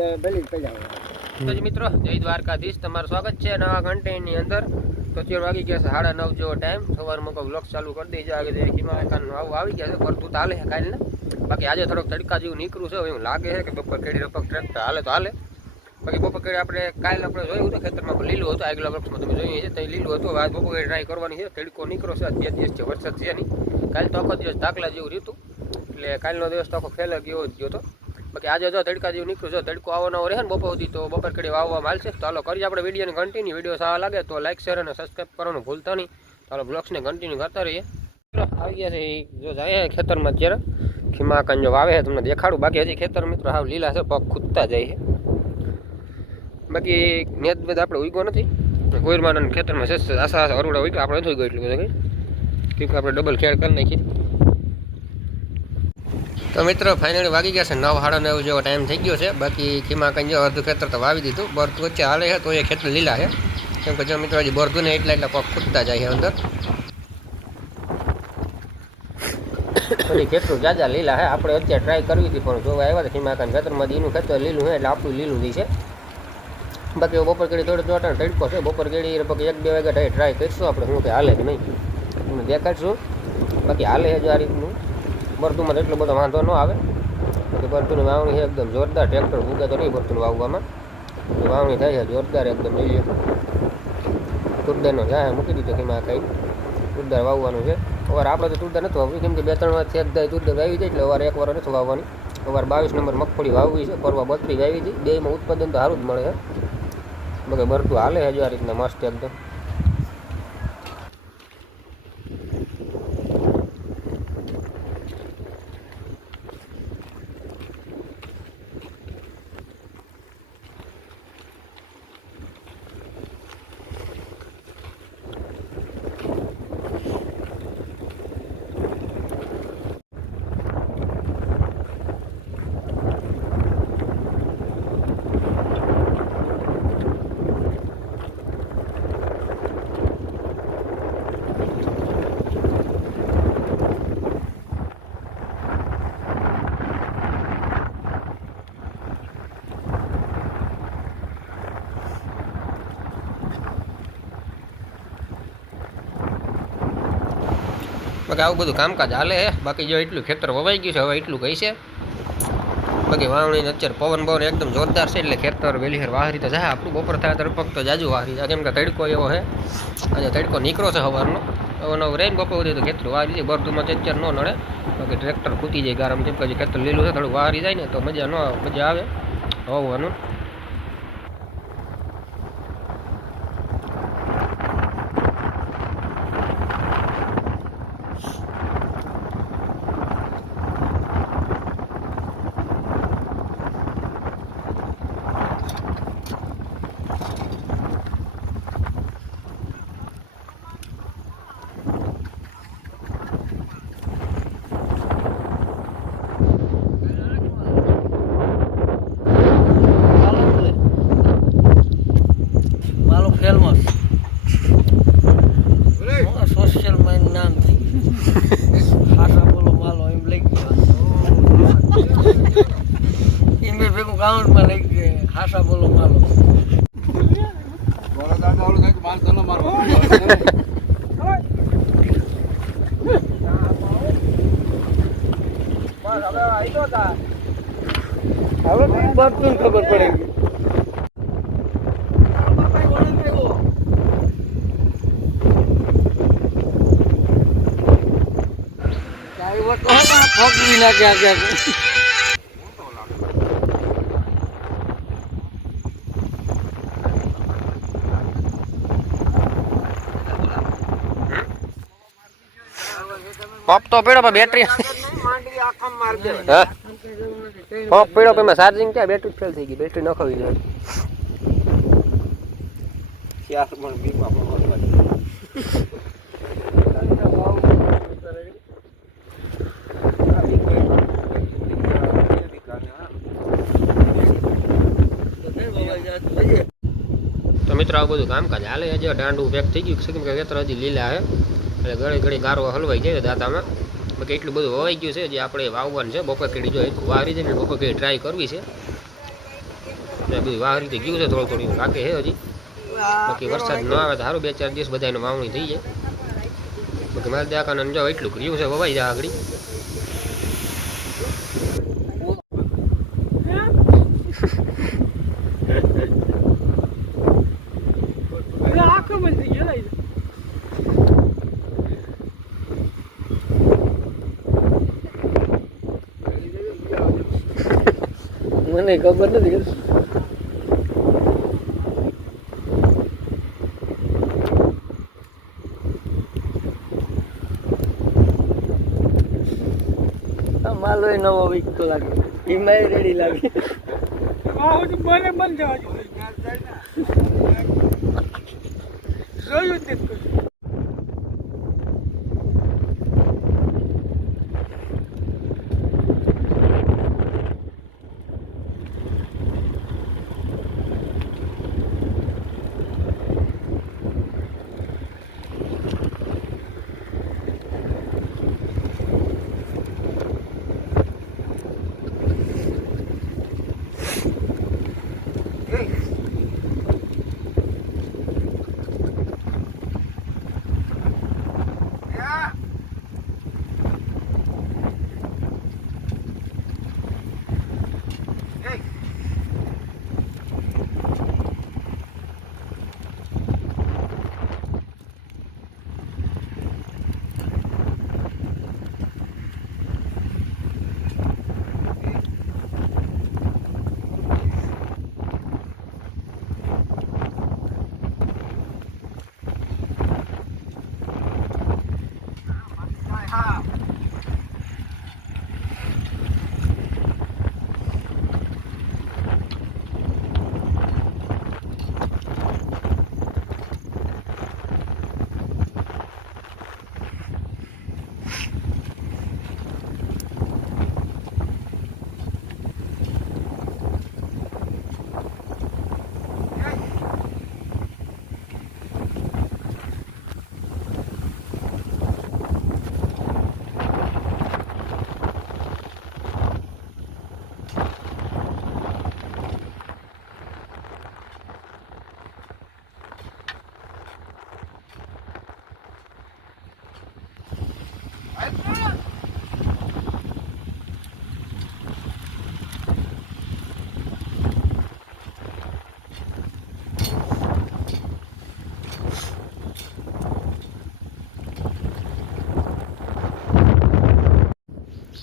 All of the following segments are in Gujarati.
તો મિત્રો, જય દ્વારકાધીશ. તમારું સ્વાગત છે નવા કન્ટેન્ટની અંદર. તો અત્યારે વાગી ગયા છે સાડા નવ જેવો ટાઈમ સવારમાં કોઈ વ્લોગ ચાલુ કરી દેજો. આગળ કિમાકાનું આવું આવી ગયા છે. ભરતું તો હાલે છે કાલે બાકી આજે થોડોક તડકા જેવું નીકળ્યું છે. એવું લાગે છે કે બપોર કેડી રપક ટ્રેક્ટર હાલે તો હાલે. બાકી બપોર કેડી આપણે કાલે આપણે જોયું હતું, ખેતરમાં લીલું હતું. આગલા વૃક્ષમાં તમે જોઈએ છે ત્યાં લીલું હતું. આજ બપોર ટ્રાય કરવાની છે. તડકો નીકળો છે. બે દિવસ છે, વરસાદ છે નહીં. કાલે તો આખો દિવસ દાખલા જેવું રહ્યું એટલે કાલનો દિવસ તો આખો ફેલા ગયો જ ગયો હતો. બાકી આજે જો તડકા જેવું નીકળ્યું, જો તડકો આવવાનો રહે ને બપોર સુધી તો બપોર કડી વાવવામાં આવશે તો ચાલો કરીએ આપણે વિડીયોને કન્ટિન્યુ વીડિયો સારા લાગે તો લાઈક શેર અને સબસ્ક્રાઈબ કરવાનું ભૂલતા નહીં. ચાલો બ્લોગ્સને કન્ટિન્યુ કરતા રહીએ. આવી ગયા છે જો જાય ખેતરમાં અત્યારે. ખીમા કંજો વાવે છે તમને દેખાડું. બાકી હજી ખેતર મિત્રો હાવ લીલા છે, પગ ખૂદતા જાય છે. બાકી નેત બેદ આપણે ઉગ્યો નથી. કોઈરમાના ખેતરમાં છે આશા આશા અરુડા ઉગ્યો, આપણે નથી ઉગ્યો એટલું બધું કંઈ. કેમ કે આપણે ડબલ ખેડ કરી નાખી તો મિત્રો ફાઇનલી વાગી ગયા છે નવ, સાડા નવ જેવો ટાઈમ થઈ ગયો છે. બાકી ખીમા કંઈ અડધું ખેતર તો વાવી દીધું. બરતું વચ્ચે હાલે છે, તો એ ખેતર લીલા છે. કેમ કે જો મિત્રો, હજી બરતું ને એટલા એટલા પગ ખૂટતા જાય છે અંદર. ખેતરું જાજા લીલા છે. આપણે અત્યારે ટ્રાય કરવી હતી, પણ જોવા આવ્યા હતા ખીમા કાન ખેતરમાં એનું ખેતર લીલું છે, એટલે આપણું લીલું દી છે. બાકી બપોર કેડી થોડો ચોટાણ તડકો છે. બપોર કેડી લગભગ એક, બે વાગ્યા ટ્રાય કરીશું આપણે, શું કે હાલે કે નહીં. તમને દેખાડશું. બાકી હાલે જો આ રીતનું. બરતુમાં એટલો બધો વાંધો ન આવે. કે બરતુની વાવણી છે એકદમ જોરદાર ટ્રેક્ટર ઉગે તો નહીં બરતું વાવવામાં. વાવણી થાય છે જોરદાર એકદમ જોઈએ. તુરદારનો જાય મૂકી દીધો કે એમાં કંઈ. તુરદાર વાવવાનું છે. અવાર આપણે તો તુરદાર નથી વાવવી. કેમ કે બે ત્રણ વાર એક દાય તુરદાર વાવી જાય એટલે અવાર એક વાર નથી વાવવાની. અવાર બાવીસ નંબર મગફળી વાવવી છે પરવા બત્રી વાવી છે. બેમાં ઉત્પાદન તો સારું જ મળે છે બાકી બરતું હાલે છે જો આ રીતના મસ્ત એકદમ. બાકી આવું બધું કામકાજ હાલે છે બાકી જો એટલું ખેતર વવાઈ ગયું છે, હવે એટલું કહી છે. બાકી વાવણી અત્યારે પવન બવન એકદમ જોરદાર છે, એટલે ખેતર વહેલી હેર વાહરી તો જાય આપણું બપોર થાય પગ તો જાજુ વાહરી જાય. કેમ કે તડકો એવો છે આજે તડકો નીકળો છે સવારનો. હવે રેન બપોર સુધી તો ખેતર વારી જાય. બરદુમાં અત્યારે ન નડે. બાકી ટ્રેક્ટર ખૂટી જાય ગારમ. કેમ કે ખેતર લીલું છે થોડું વાહરી જાય ને તો મજા ન મજા આવે. હોવાનું મારો ફેમસ સોશિયલ માઇન્ડ નામ થઈ ગયું ખાસા બોલો માલો એમ લઈ ગયો એમ બી ભેગું કાઉન્ટમાં લઈ ગયો ખાસા બોલો માલો હવે બધું ખબર પડે ગઈ ડ્રાઈવર તો હતા પંપ તો પીડો પણ બેટરી પંપ પીડો પણ ચાર્જિંગ ક્યાં? બેટરી ફેલ થઈ ગઈ બેટરી નખાવી તો મિત્રો આ બધું કામકાજ હાલે હજી. દાંડું પેક થઈ ગયું છે કેમ કે ખેતર હજી લીલા છે. એટલે ઘણી ઘણી ગારો હલવાઈ જાય દાંતામાં. બાકી એટલું બધું હવાઈ ગયું છે, જે આપણે વાવવાનું છે. બપોર કેડી જો વારી ને બપોર કેડી ટ્રાય કરવી છે. એટલે બધું વાહરી તો ગયું છે, થોડું થોડું લાગે છે હજી. બાકી વરસાદ ન આવે તો સારું બે ચાર દિવસ બધાને વાવણી થઈ જાય. બાકી મારે દાકાને જો એટલું કર્યું છે, વવાઈ જાય આગળ આખો બંધ થઈ ગયો મને ખબર નથી. માલો નવો વીકતો લાગે. એમાં રેડી લાગે. તો બને બંધ જોયું જ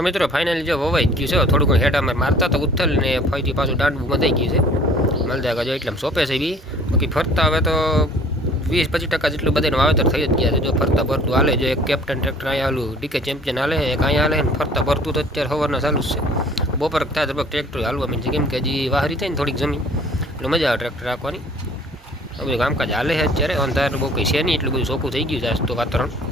તો મિત્રો ફાઇનલી જો વવાઈ ગયું છે. થોડું ઘણું હેઠ અમે મારતા તો ઉથલ ને ફરીથી પાછું દાંડવું બંધાઈ ગયું છે. મલદાકા જો એટલે સોંપે છે બી. બાકી ફરતા હવે તો વીસ પચીસ ટકા જેટલું બધાને વાવેતર થઈ જ ગયા છે. જો ફરતા ભરતું હાલે, જો એક કેપ્ટન ટ્રેક્ટર અહીંયા હાલું ડીકે ચેમ્પિયન હાલે, એક અહીંયા હાલે ને ફરતા ભરતું તો અત્યારે સવારના ચાલુ છે. બપોર થાય તો ટ્રેક્ટર હાલવા મીન છે. કેમ કે હજી વાહરી થાય ને થોડીક જમીન, એટલે મજા આવે ટ્રેક્ટર રાખવાની. બધું કામકાજ હાલે છે અત્યારે. અંધાર બહુ કંઈ છે નહીં, એટલું બધું ચોખ્ખું થઈ ગયું છે આજ તો વાતાવરણ.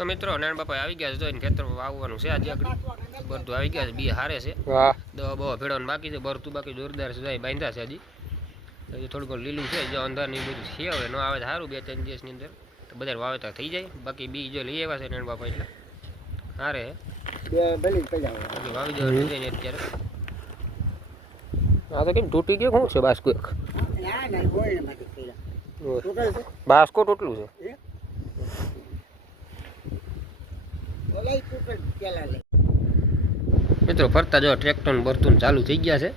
તો મિત્રો નાન બાપા આવી ગયા છે તો એને ખેતર વાવવાનું છે આજે આગળ. બધું આવી ગયા છે બી હારે છે. વાહ. દવા બવા ભેળવાનું બાકી છે ભરતું બાકી જોરદાર છે બાંધ્યા છે હજી. હજી થોડું ઘણું લીલું છે જો અંધાર ને બધું છે હવે ન આવે સારું બે ત્રણ દિવસની અંદર. તો બધા વાવેતર થઈ જાય. બાકી બી જો લઈ આવ્યા છે નાન બાપા એટલે. હારે વાવી દેવાનું છે ને અત્યારે. આ તો કેમ તૂટી ગયો? શું છે બાસ્કો એક? બાસ્કો તૂટલું છે? મિત્રો, ફરતા જો ટ્રેક્ટર બરતું ચાલુ થઈ ગયા છે.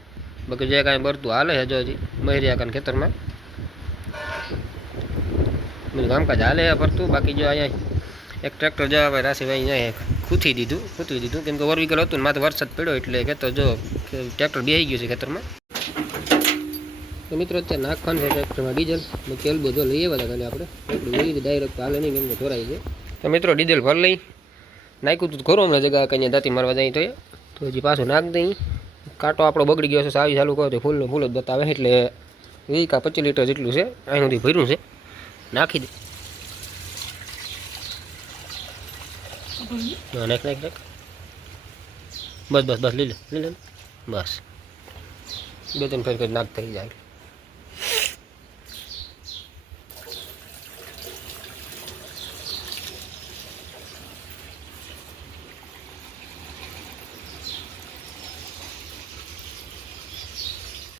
બાકી જે કાંઈ બરતું હાલે છે જો હજી, મહેરિયા કાન ખેતરમાં. બધું કામકાજ હાલે છે ફરતું. બાકી જો અહીંયા એક ટ્રેક્ટર જો હવે રાશિભાઈ અહીંયા ખૂથી દીધું ખૂતી દીધું. કેમ કે વરવીકલ હતું ને, માથે વરસાદ પડ્યો એટલે ખેતર જો ટ્રેક્ટર બેસી ગયું છે ખેતરમાં. તો મિત્રો, અત્યારે નાખવાનું છે ટ્રેક્ટરમાં ડીઝલ તેલ બધો લઈ આવ્યા હતા ખાલી આપણે. ડાયરેક્ટ હાલે નહીં, કેમ કે ધોરાઈ છે. તો મિત્રો ડીઝલ ભર લઈ. નાખ્યું તું ખરું હમણાં જગ્યા કઈ દાંતી મારવા જાય તો એ. તો હજી પાછું નાખ દઈ. કાંટો આપણો બગડી ગયો છે સાવી ચાલુ કરો તો ફૂલનો ફૂલ જ બતાવે. એટલે વીસ કા પચીસ લીટર જેટલું છે અહીં સુધી ભર્યું છે નાખી દે. હા, નાખ નાખ નાખ. બસ બસ બસ લઈ લે લઈ લે બસ. બે ત્રણ ફેર કરી નાખ થઈ જાય.